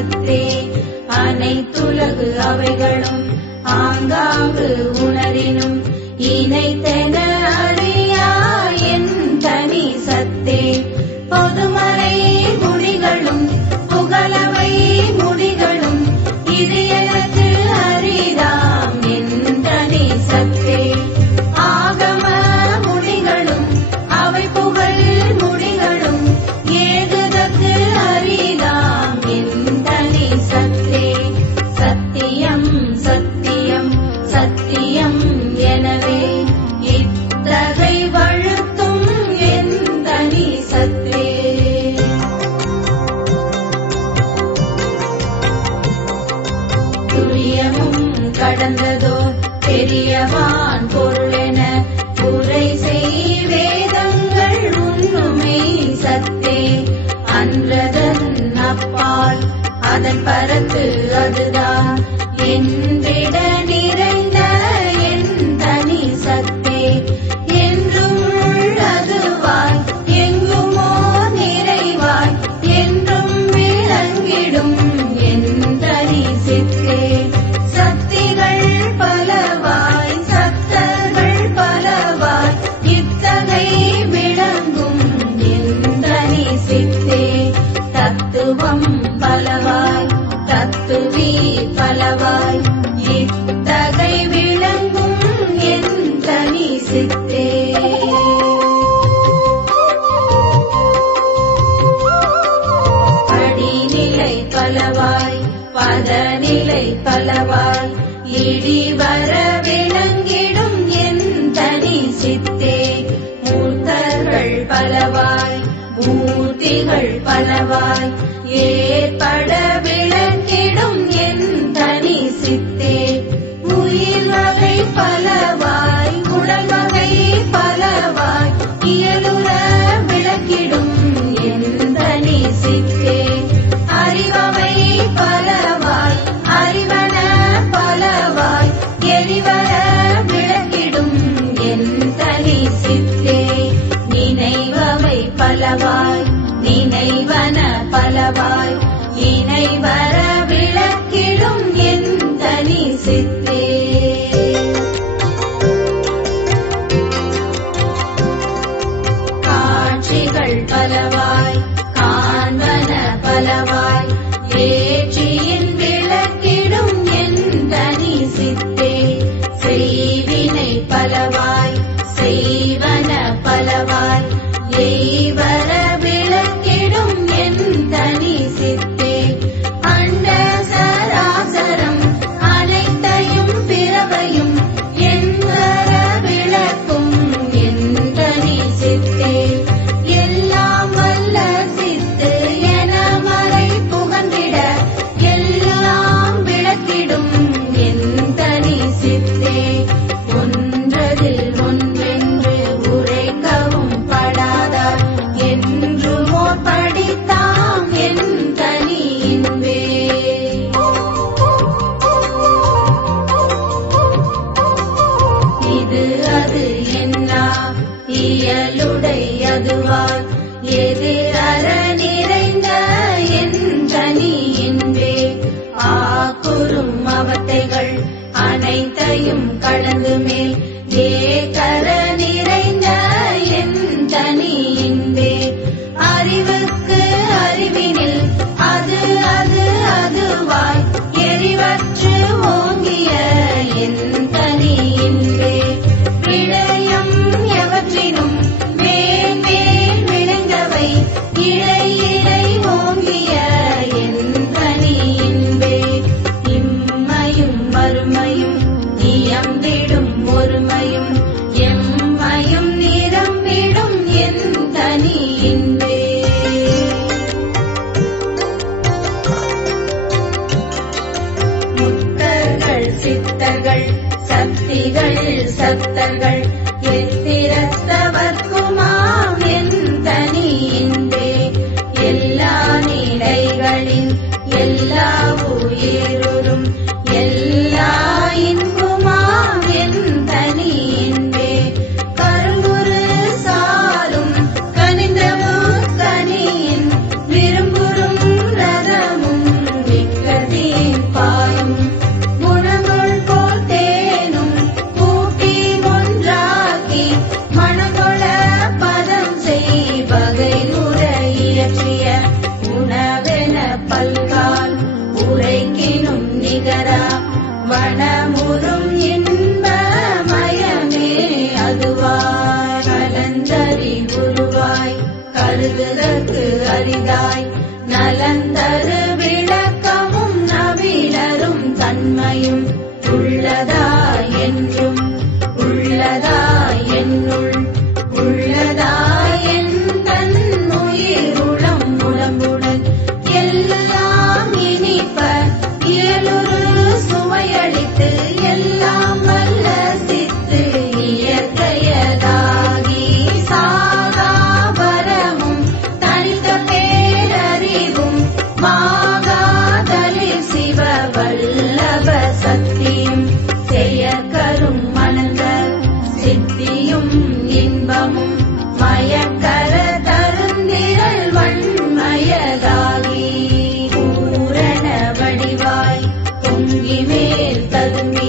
உள்ளத்தே அனைத்துலகு அவைகளும் ஆங்காங்கு உணரினும் இணைத்தன levar. சித்தே மூர்த்தர்கள் பலவாய் மூர்த்திகள் பலவாய் ஏற்பட விளக்கிடும் என் தனி சித்தே. உயிர் வகை பலவாய் உடல் வகை பலவாய் இயலுற விளக்கிடும் என் தனி சித்தே. அறிவவை பலவாய் அறிவன பலவாய் எரிவன Yeah. கலந்தறி குருவாய் கருதுதற்கு அரிதாய் நலந்தரு விளக்கமும் மேல் ததும்பி